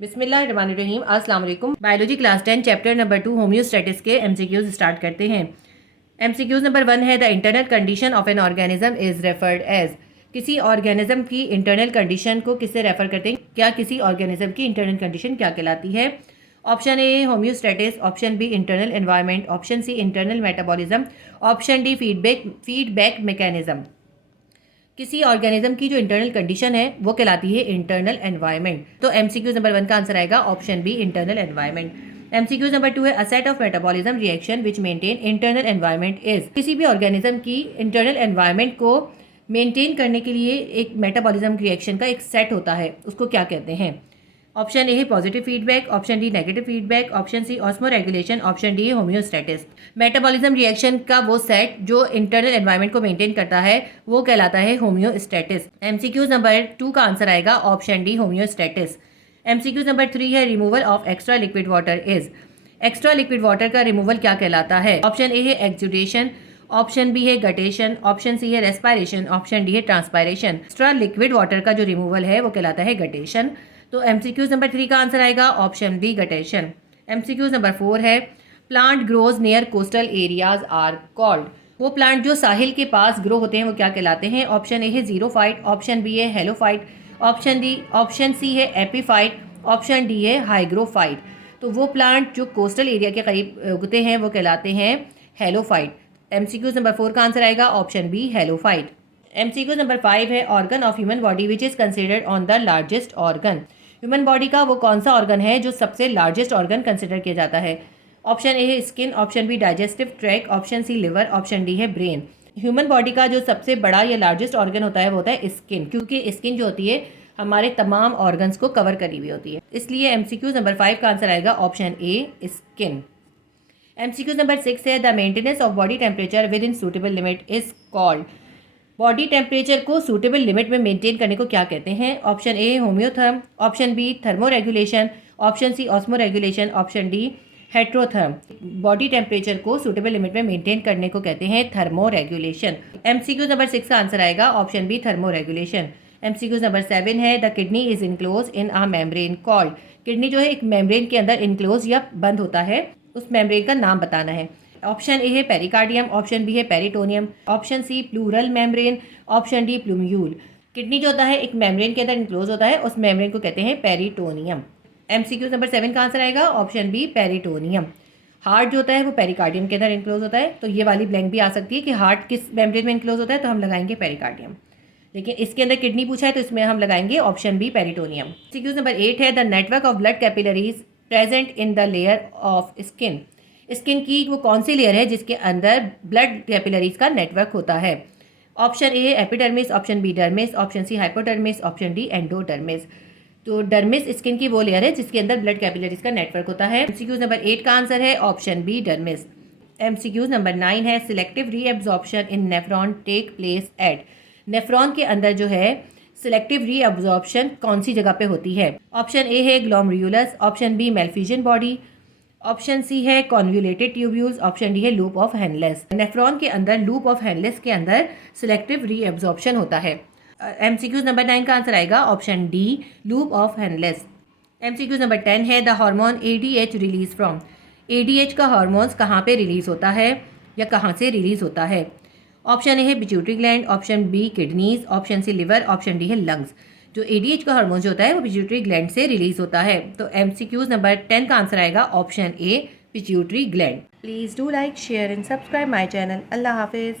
बिस्मिल्लाहिर्रहमानिर्रहीम। अस्सलाम वालेकुम। Biology class 10 chapter number 2 homeostasis के एमसीक्यूज स्टार्ट करते हैं। एमसीक्यूज नंबर 1 है the internal condition of an organism is referred as. किसी ऑर्गेनिज्म की इंटरनल कंडीशन को किससे रेफर करते हैं? क्या किसी ऑर्गेनिज्म की इंटरनल कंडीशन क्या कहलाती है? Option A homeostasis, option B internal environment, option C internal metabolism, option D feedback mechanism. किसी ऑर्गेनिज्म की जो इंटरनल कंडीशन है वो कहलाती है इंटरनल एनवायरनमेंट। तो एमसीक्यूज नंबर 1 का आंसर आएगा option B internal environment. MCQs number 2 है a set of metabolism reaction which maintain internal environment is. किसी भी ऑर्गेनिज्म की इंटरनल एनवायरनमेंट को मेंटेन करने के लिए एक मेटाबॉलिज्म रिएक्शन का एक सेट होता है, उसको क्या कहते हैं? ऑप्शन ए है positive feedback, option D negative feedback, option C osmoregulation, option D है होम्योस्टैटिस। मेटाबॉलिज्म रिएक्शन का वो सेट जो इंटरनल एनवायरनमेंट को मेंटेन करता है वो कहलाता है होम्योस्टैटिस। एमसीक्यूज नंबर 2 का आंसर आएगा ऑप्शन डी होम्योस्टैटिस। एमसीक्यूज नंबर 3 है removal of extra liquid water is. Extra liquid water का रिमूवल क्या कहलाता है? ऑप्शन ए है एक्सुडेशन, ऑप्शन बी है गटेशन, ऑप्शन सी है रेस्पायरेशन, ऑप्शन डी है ट्रांसपायरेशन। एक्स्ट्रा लिक्विड वाटर का जो रिमूवल है वो कहलाता है गटेशन। तो एमसीक्यूज नंबर 3 का आंसर आएगा option D guttation. MCQs number 4 है plant grows near coastal areas are called. वो प्लांट जो साहिल के पास ग्रो होते हैं वो क्या कहलाते हैं? ऑप्शन ए है जीरोफाइट, ऑप्शन बी है हेलोफाइट, ऑप्शन सी है एपीफाइट, ऑप्शन डी है हाइग्रोफाइट। तो वो प्लांट जो कोस्टल एरिया के करीब उगते हैं वो कहलाते हैं हेलोफाइट। एमसीक्यूज नंबर 4 का आंसर आएगा option B halophyte. MCQs number 5 है organ of human body which is considered on the largest organ. Human body का वो कौन सा ऑर्गन है जो सबसे लार्जेस्ट ऑर्गन कंसिडर किया जाता है? ऑप्शन ए है skin, option B digestive tract, option C liver, option D है ब्रेन। ह्यूमन बॉडी का जो सबसे बड़ा या लार्जेस्ट ऑर्गन होता है वो होता है स्किन, क्योंकि स्किन जो होती है हमारे तमाम ऑर्गन्स को कवर करी हुई होती है। इसलिए एमसीक्यूज नंबर 5 का आंसर आएगा option A skin. MCQs number 6 है the maintenance of body temperature with in suitable limit is called. Body temperature को सूटेबल लिमिट में मेंटेन करने को क्या कहते हैं? Option A homeotherm, option B thermoregulation, option C osmoregulation, option D heterotherm. Body temperature को suitable limit में maintain करने को कहते हैं थर्मो रेगुलेशन। एमसीक्यूज नंबर 6 का आंसर आएगा option B thermoregulation. MCQs number 7 है the kidney is enclose in a membrane called. Kidney जो है एक मेम्ब्रेन के अंदर इनक्लोज या बंद होता है, उस मेम्ब्रेन का नाम बताना है। ऑप्शन ए है पेरिकार्डियम, ऑप्शन बी है peritoneum, option C pleural membrane, option D plumule. Kidney जो होता है एक मेम्ब्रेन के अंदर इनक्लोज होता है, उस मेम्ब्रेन को कहते हैं पेरिटोनियम। एमसीक्यूज नंबर 7 का आंसर आएगा ऑप्शन बी पेरिटोनियम। हार्ट जो होता है वो पेरिकार्डियम के अंदर इनक्लोज होता है, तो ये वाली ब्लैंक भी आ सकती है कि हार्ट किस मेम्ब्रेन में इनक्लोज होता है, तो हम लगाएंगे पेरिकार्डियम। लेकिन इसके अंदर किडनी पूछा है तो इसमें हम लगाएंगे option B peritoneum. MCQs number 8 है the network of blood capillaries present in the layer of skin. Skin की वो कौन सी लेयर है जिसके अंदर ब्लड कैपिलरीज का नेटवर्क होता है? Option A epidermis, option B dermis, option C hypodermis, option D endodermis. तो डर्मिस स्किन की वो लेयर है जिसके अंदर ब्लड कैपिलरीज का नेटवर्क होता है। एमसीक्यूज नंबर 8 का आंसर है option B dermis. MCQs number 9 है selective reabsorption in nephron take place at. Nephron के अंदर जो है सिलेक्टिव रीअब्जॉर्प्शन कौन सी जगह पे होती है? ऑप्शन ए है glomerulus, option B Malpighian body, option C है कॉन्व्यूलेटेड ट्यूब्यूल्स, ऑप्शन डी है लूप ऑफ हेनलेस। नेफ्रॉन के अंदर लूप ऑफ हेनलेस के अंदर सिलेक्टिव रीअब्जॉर्प्शन होता है। एमसीक्यूज नंबर 9 का आंसर आएगा option D loop of Henle's. MCQs number 10 है the hormone ADH release from. ADH का हार्मोन्स कहाँ पे रिलीज होता है या कहाँ से रिलीज होता है? ऑप्शन ए है pituitary gland, option B kidneys, option C liver, option D है लंग्स। जो एडीएच का हार्मोन जो होता है वो पिट्यूटरी ग्लैंड से रिलीज होता है। तो एमसीक्यूज नंबर 10 का आंसर आएगा option A pituitary gland. Please do like, share and subscribe my channel. Allah Hafiz.